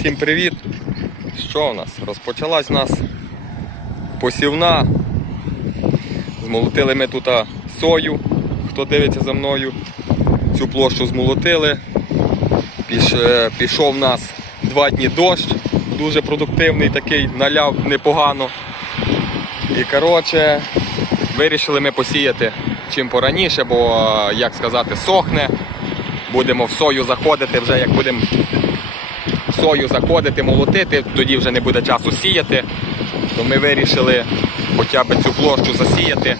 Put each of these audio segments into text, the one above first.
Всім привіт! Що у нас? Розпочалась у нас посівна. Змолотили ми тут сою, хто дивиться за мною. Цю площу змолотили. Піш, е, пішов у нас два дні дощ, дуже продуктивний такий, наляв непогано. І коротше, вирішили ми посіяти чим пораніше, бо, як сказати, сохне. Будемо в сою заходити вже, як будемо сою заходити, молотити, тоді вже не буде часу сіяти. То ми вирішили хоча б цю площу засіяти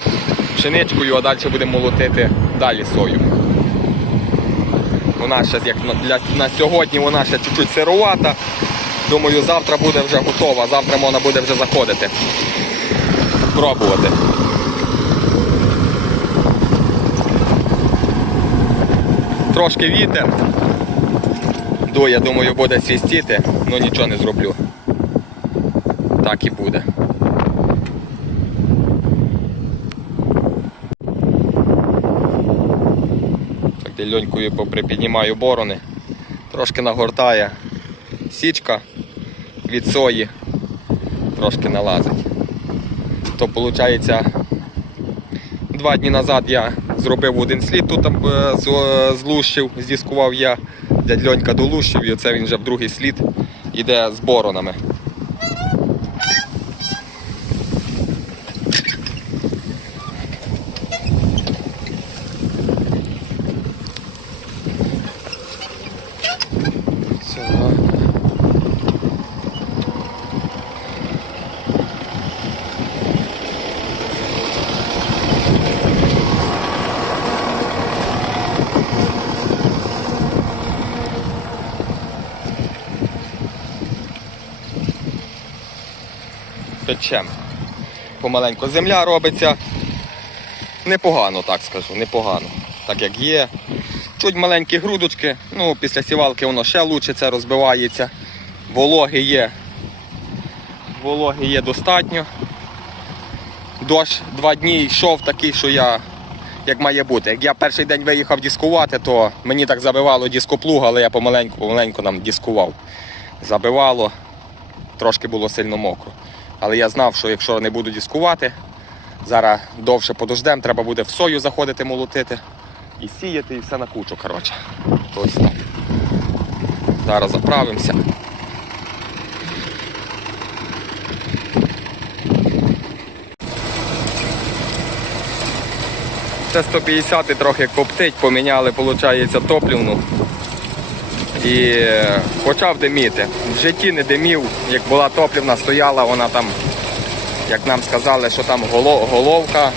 пшеничкою, а далі будемо молотити далі сою. Вона ще як для, на сьогодні вона ще чуть-чуть сирувата. Думаю, завтра буде вже готова, завтра можна буде вже заходити. Пробувати. Трошки вітер. Дує, думаю, буде свістіти, але нічого не зроблю. Так і буде. Так дельонькою поприпіднімаю борони. Трошки нагортає січка від сої, трошки налазить. То виходить, два дні назад я зробив один слід, тут е, е, злущив, здіскував я. Дядь Льонька долущив і оце він вже в другий слід іде з боронами. Все, ладно. Печем. Помаленьку земля робиться. Непогано, так скажу, непогано. Так як є. Чуть маленькі грудочки, ну після сівалки воно ще це розбивається. Вологи є. Вологи є достатньо. Дощ два дні йшов такий, що я як має бути. Як я перший день виїхав дискувати, то мені так забивало дископлуг, але я помаленьку, помаленьку нам дискував. Забивало, трошки було сильно мокро. Але я знав, що якщо не буду дискувати, зараз довше подождем, треба буде в сою заходити молотити і сіяти, і все на кучу. коротше. Ось так. Зараз заправимося. Це 150 трохи коптить, поміняли, виходить, топлівну. І почав диміти. В житті не димів, як була топлівна, стояла, вона там, як нам сказали, що там головка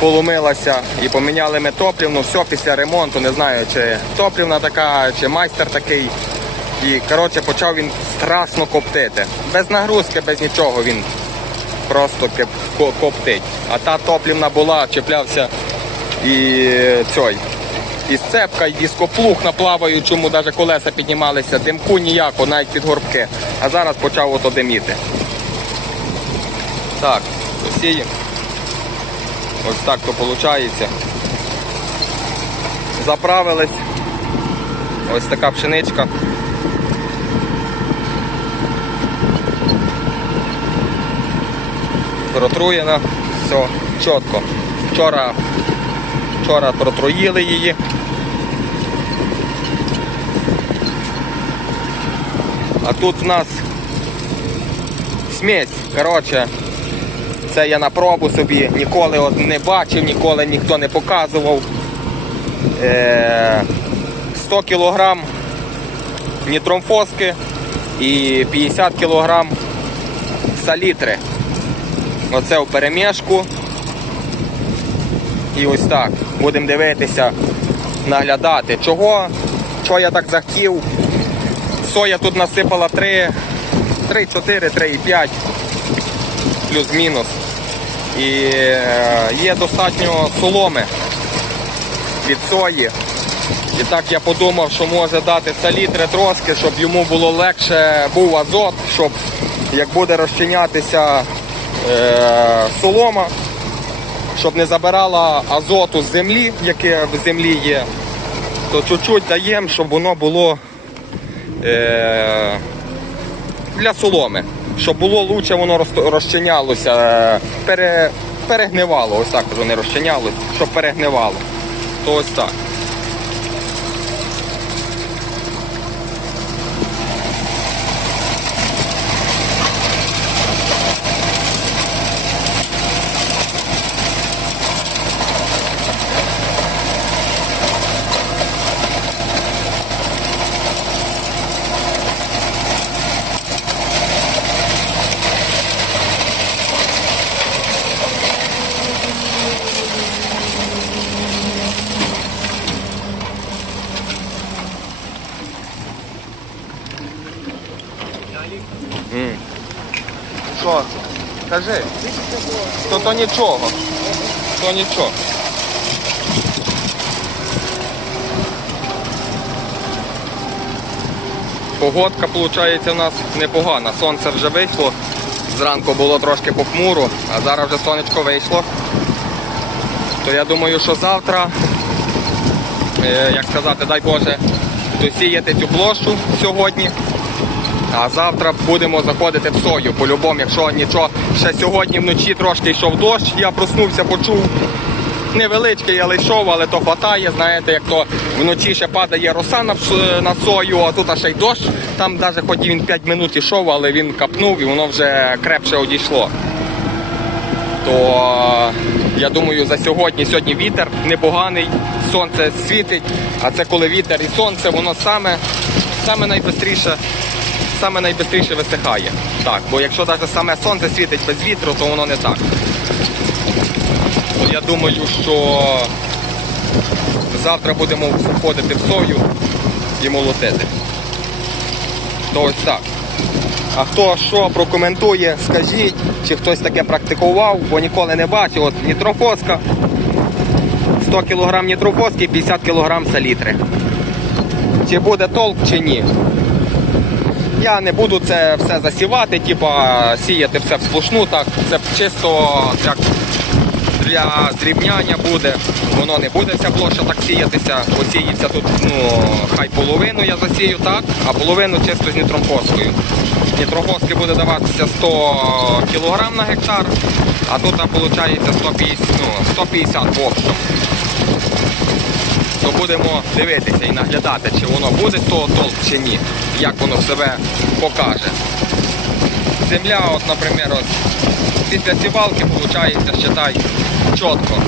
поломилася і поміняли ми топлівну, все після ремонту, не знаю, чи топлівна така, чи майстер такий. І коротше почав він страшно коптити. Без нагрузки, без нічого він просто коптить. А та топлівна була, чіплявся і цей. І сцепка, і дископлуг на плаваючому, навіть колеса піднімалися, димку ніяко, навіть під горбки. А зараз почав ото диміти. Так, посіємо. Ось так то виходить. Заправились. Ось така пшеничка. Протруєна. Все, чітко. Вчора, вчора протруїли її. А тут в нас смесь. Коротше, це я на пробу собі ніколи от не бачив, ніколи ніхто не показував. Е, 100 кг нітромфоски і 50 кг салітри. Оце в перемішку. І ось так. Будемо дивитися, наглядати. Чого? Чого я так захотів? Соя тут насипала 3, 3, 4, 3 5, плюс-мінус. І е, є достатньо соломи від сої. І так я подумав, що може дати салітри трошки, щоб йому було легше був азот, щоб як буде розчинятися е, солома, щоб не забирала азоту з землі, яке в землі є, то чуть-чуть даємо, щоб воно було для соломи. Щоб було лучше, воно розчинялося, е, пере, перегнивало, ось так кажу, не розчинялося, щоб перегнивало. То ось так. Що? Кажи. То то нічого. То нічого. Погодка, виходить, у нас непогана. Сонце вже вийшло. Зранку було трошки похмуро, а зараз вже сонечко вийшло. То я думаю, що завтра, е, як сказати, дай Боже, досіяти цю площу сьогодні. А завтра будемо заходити в сою. По-любому, якщо нічого, ще сьогодні вночі трошки йшов дощ, я проснувся, почув. Невеличкий, але йшов, але то хватає. Знаєте, як то вночі ще падає роса на, на сою, а тут ще й дощ. Там навіть хоч він 5 минут йшов, але він капнув і воно вже крепше одійшло. То я думаю, за сьогодні сьогодні вітер непоганий, сонце світить, а це коли вітер і сонце, воно саме, саме найбистріше, саме найбистріше висихає. Так, бо якщо навіть саме сонце світить без вітру, то воно не так. Я думаю, що завтра будемо входити в сою і молотити. То ось так. А хто що прокоментує, скажіть, чи хтось таке практикував, бо ніколи не бачив. От нітрофоска, 100 кг нітрофоски і 50 кг салітри. Чи буде толк, чи ні. Я не буду це все засівати, типа сіяти все всплошну, так. Це чисто як для зрівняння буде. Воно не буде вся площа так сіятися, посіється тут, ну, хай половину я засію так, а половину чисто з нітромфоскою. Нітрофоски буде даватися 100 кг на гектар, а тут виходить 150, ну, 150 в общем. То будемо дивитися і наглядати, чи воно буде того толк чи ні, як воно себе покаже. Земля, от, наприклад, після сівалки виходить, считай, чітко.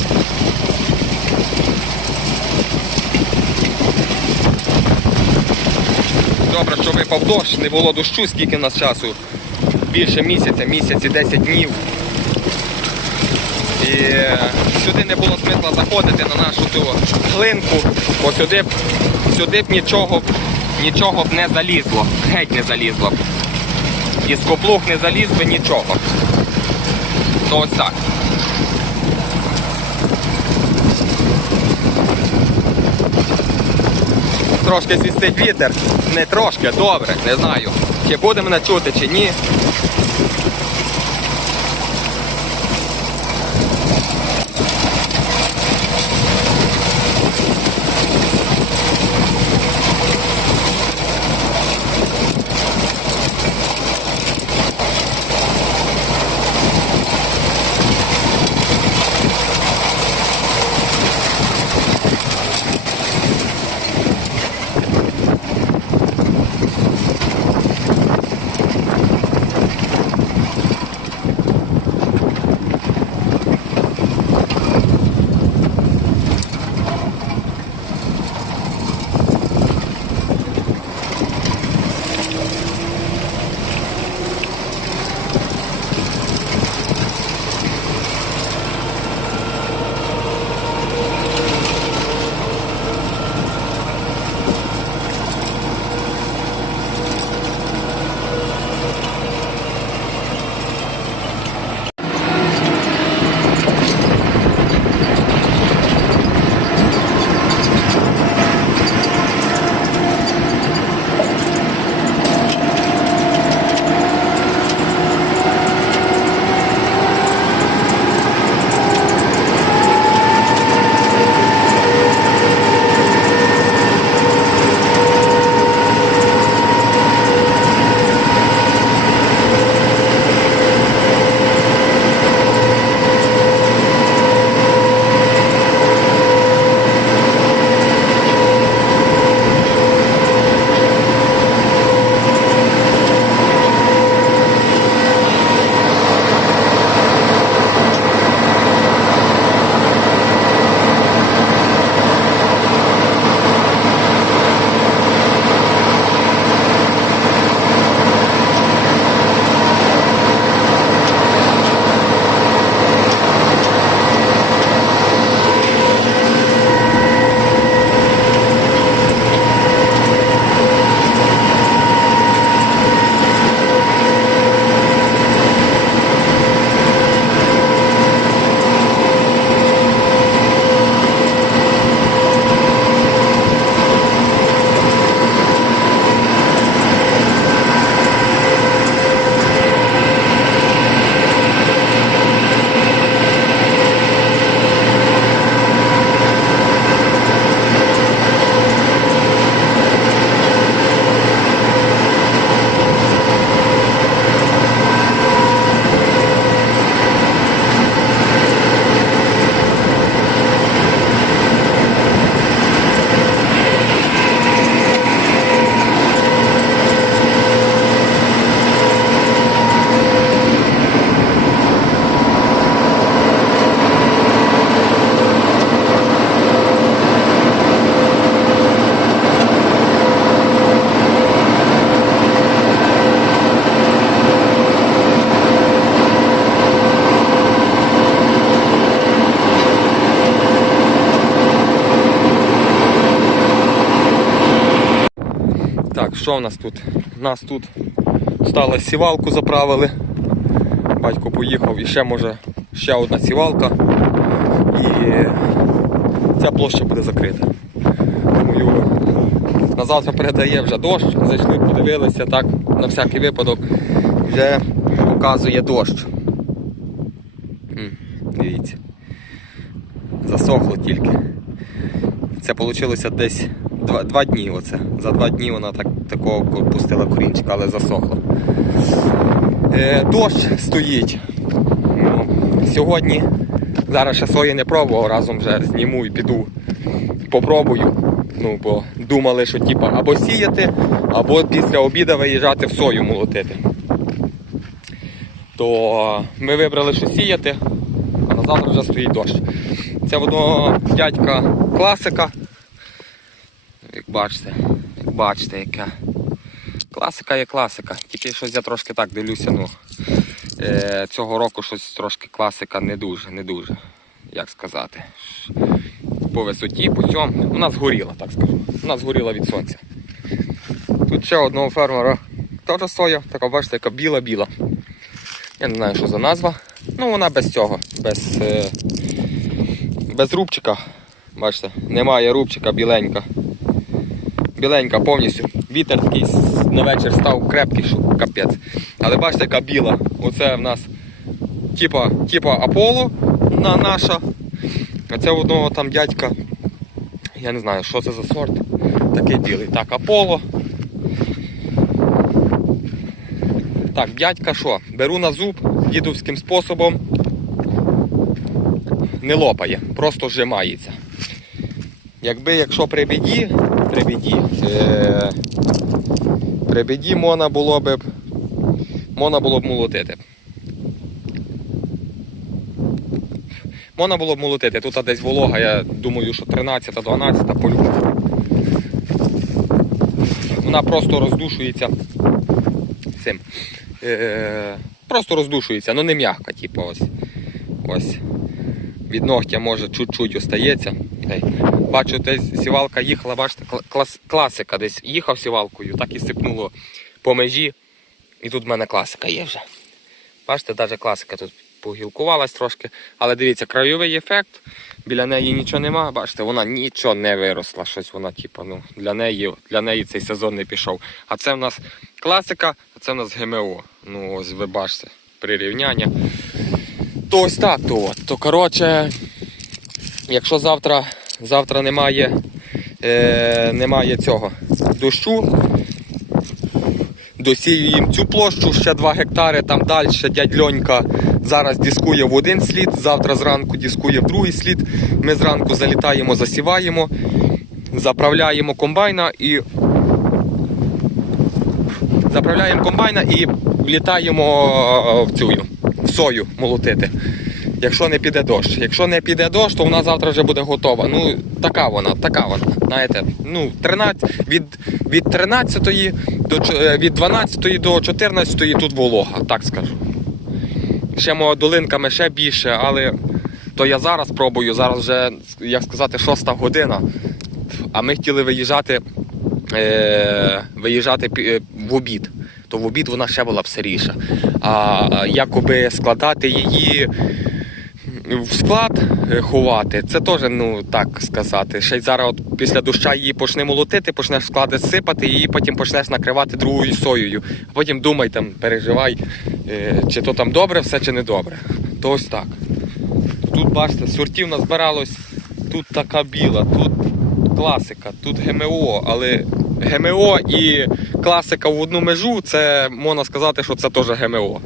Добре, що випав дощ, не було дощу, скільки в нас часу. Більше місяця, місяць і 10 днів. І е, сюди не було смисла заходити на нашу цю глинку, бо сюди б, сюди б нічого, нічого б не залізло, геть не залізло б. Із коплух не заліз би нічого. То ось так. Трошки свістить вітер. Не трошки, добре, не знаю. Чи буде мене чути, чи ні. Що в нас тут? У нас тут стала сівалку заправили. Батько поїхав і ще може ще одна сівалка. І ця площа буде закрита. Думаю, на завтра передає вже дощ. Зайшли, подивилися так, на всякий випадок. Вже показує дощ. Дивіться. Засохло тільки. Це вийшло десь два, два дні. Оце. За два дні вона так, такого пустила корінчика, але засохла. Е, дощ стоїть. Ну, сьогодні, зараз ще сої не пробував, разом вже зніму і піду попробую. Ну, бо думали, що типа або сіяти, або після обіду виїжджати в сою молотити. То ми вибрали, що сіяти, а на завтра вже стоїть дощ. Це воно дядька класика. Як бачите, бачите, яка. Класика є класика. Тільки щось я трошки так дивлюся, ну е, цього року щось трошки класика не дуже, не дуже. Як сказати. По висоті, по цьому. Вона згоріла, так скажу. Вона згоріла від сонця. Тут ще одного фермера теж соя, така бачите, яка біла-біла. Я не знаю, що за назва. Ну вона без цього, без, е, без рубчика. Бачите, немає рубчика біленька. Біленька повністю. Вітер такий на вечір став крепкий, що капець. Але бачите, яка біла. Оце в нас типа, типа Аполло на наша. А це одного там дядька. Я не знаю, що це за сорт. Такий білий. Так, Аполло. Так, дядька що? Беру на зуб дідовським способом. Не лопає, просто зжимається. Якби, якщо при біді, при біді, е, при біді можна було б, можна було б молотити. Можна було б молотити. Тут десь волога, я думаю, що 13-12 по Вона просто роздушується цим. Е, просто роздушується, ну не м'яка, типу ось. Ось. Від ногтя може чуть-чуть остається. Бачу, десь сівалка їхала, бачите, клас, класика десь їхав сівалкою, так і сипнуло по межі. І тут в мене класика є вже. Бачите, навіть класика тут погілкувалась трошки. Але дивіться, краєвий ефект, біля неї нічого нема. Бачите, вона нічого не виросла. Щось вона, типу, ну, для неї, для неї цей сезон не пішов. А це в нас класика, а це в нас ГМО. Ну, ось ви бачите, прирівняння. То ось так, то. То коротше, якщо завтра, завтра немає, е, немає цього дощу, досіюємо цю площу, ще 2 гектари, там далі дядь Льонька зараз дискує в один слід, завтра зранку дискує в другий слід. Ми зранку залітаємо, засіваємо, заправляємо комбайна і заправляємо комбайна і влітаємо е, в цю сою молотити. Якщо не піде дощ. Якщо не піде дощ, то вона завтра вже буде готова. Ну, така вона, така вона. Знаєте, ну, 13, від, від 13 до е, від 12 до 14 тут волога, так скажу. Ще мого долинками ще більше, але то я зараз пробую, зараз вже, як сказати, 6 година. А ми хотіли виїжджати, е, виїжджати е, в обід. То в обід вона ще була б сиріша. А якоби складати її в склад е, ховати, це теж, ну так сказати. Ще й зараз от після доща її почне молотити, почнеш склади сипати, її потім почнеш накривати другою соєю. А потім думай там, переживай, е, чи то там добре все, чи не добре. То ось так. Тут бачите, сортів назбиралось, тут така біла, тут класика, тут ГМО, але ГМО і класика в одну межу, це можна сказати, що це теж ГМО.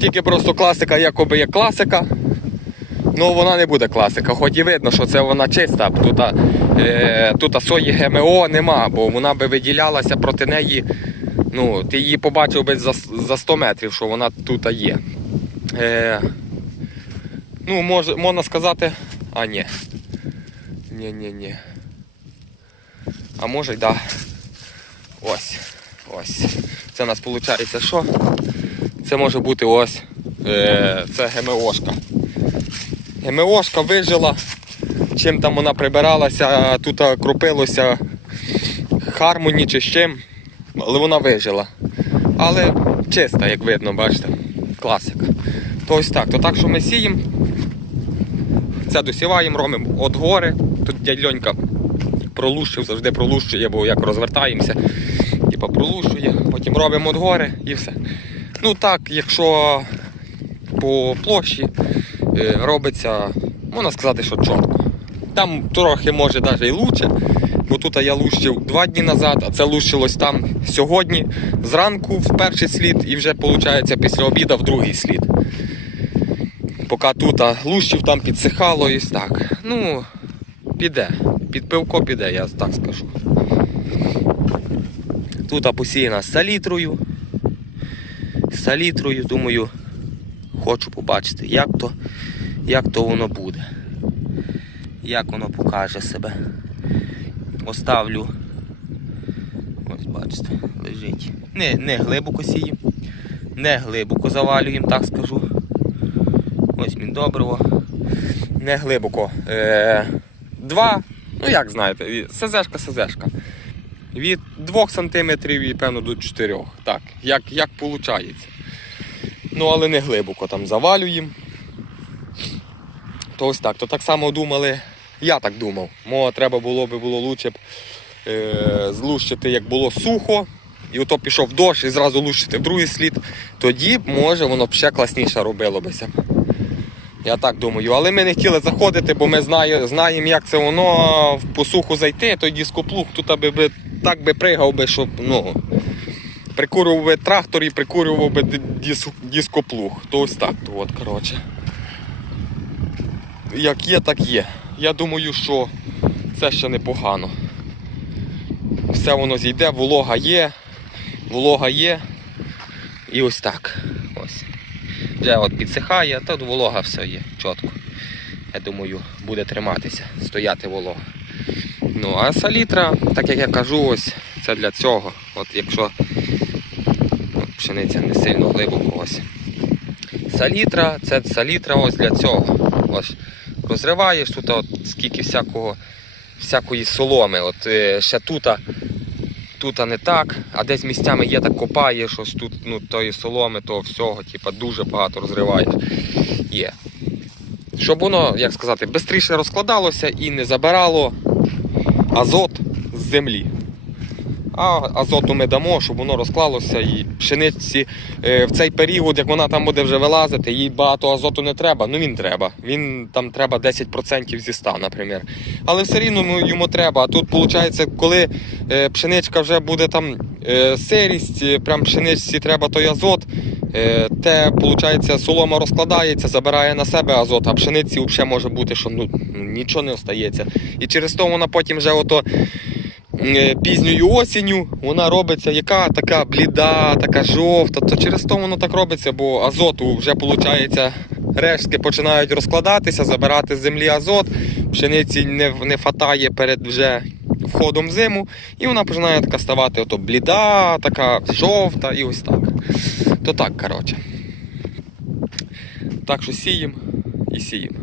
Тільки просто класика якоби є класика. Ну вона не буде класика, хоч і видно, що це вона чиста. Тут, е, тут сої ГМО нема, бо вона би виділялася проти неї. Ну, ти її побачив би за, за 100 метрів, що вона тут є. Е, ну, мож, можна сказати. А, ні. Ні, ні, ні. А може й да. Ось. Ось. Це у нас виходить що? Це може бути ось. Е, це ГМОшка. ГМОшка вижила. Чим там вона прибиралася, тут крупилося Хармоні чи з чим, але вона вижила. Але чиста, як видно, бачите, класика. То ось так. То так, що ми сіємо, це досіваємо, робимо от гори. Дядь Льонька пролущив, завжди пролущує, бо як розвертаємося, типа пролущує, потім робимо от гори і все. Ну так, якщо по площі е, робиться, можна сказати, що чітко. Там трохи може навіть і лучше, бо тут я лущив два дні назад, а це лущилось там сьогодні зранку в перший слід і вже виходить після обіду в другий слід. Поки тут лущив, там підсихало і так. Ну, піде. Під пивко піде, я так скажу. Тут посіяна салітрою. Салітрою, думаю, хочу побачити, як то, як то воно буде. Як воно покаже себе. Оставлю. Ось бачите, лежить. Не, не глибоко сіємо. Не глибоко завалюємо, так скажу. Ось він добриво. Не глибоко. Е, два, ну як знаєте, СЗшка, СЗшка. Від 2 см і певно до 4. Так, як, як виходить. Ну, але не глибоко там завалюємо. То ось так. То так само думали, я так думав. Мо треба було би було лучше б е, злущити, як було сухо. І ото пішов дощ і зразу лущити в другий слід. Тоді б, може, воно б ще класніше робило бися. Я так думаю. Але ми не хотіли заходити, бо ми знає, знаємо, як це воно в посуху зайти, той дископлуг тут аби би так би пригав би, щоб ну, прикурював би трактор і прикурював би ди- дис, дископлуг. То ось так, то от, коротше. Як є, так є. Я думаю, що це ще непогано. Все воно зійде, волога є, волога є. І ось так. Вже от підсихає, тут волога все є, чітко. Я думаю, буде триматися, стояти волога. Ну, а салітра, так як я кажу, ось це для цього. От якщо от пшениця не сильно глибоко ось. Салітра, це салітра ось для цього. Ось розриваєш тут от скільки всякого, всякої соломи. От е, ще тута, а не так, а десь місцями є так копає, щось тут ну, тої соломи, того всього, типа, дуже багато розриваєш. Є. Щоб воно, як сказати, швидше розкладалося і не забирало азот з землі. А азоту ми дамо, щоб воно розклалося і пшениці е, в цей період, як вона там буде вже вилазити, їй багато азоту не треба. Ну він треба. Він там треба 10% зі 100, наприклад. Але все рівно йому- йому треба. А тут виходить, коли е, пшеничка вже буде там е, сирість, прям пшеничці треба той азот. Те, виходить, солома розкладається, забирає на себе азот, а пшениці взагалі може бути, що ну, нічого не остається. І через то вона потім вже ото пізньою осінню вона робиться яка така бліда, така жовта. То через то воно так робиться, бо азоту вже виходить, рештки починають розкладатися, забирати з землі азот, пшениці не, не фатає перед вже входом в зиму, і вона починає така ставати ото бліда, така жовта і ось так. То так, коротше. Так що сіємо і сіємо.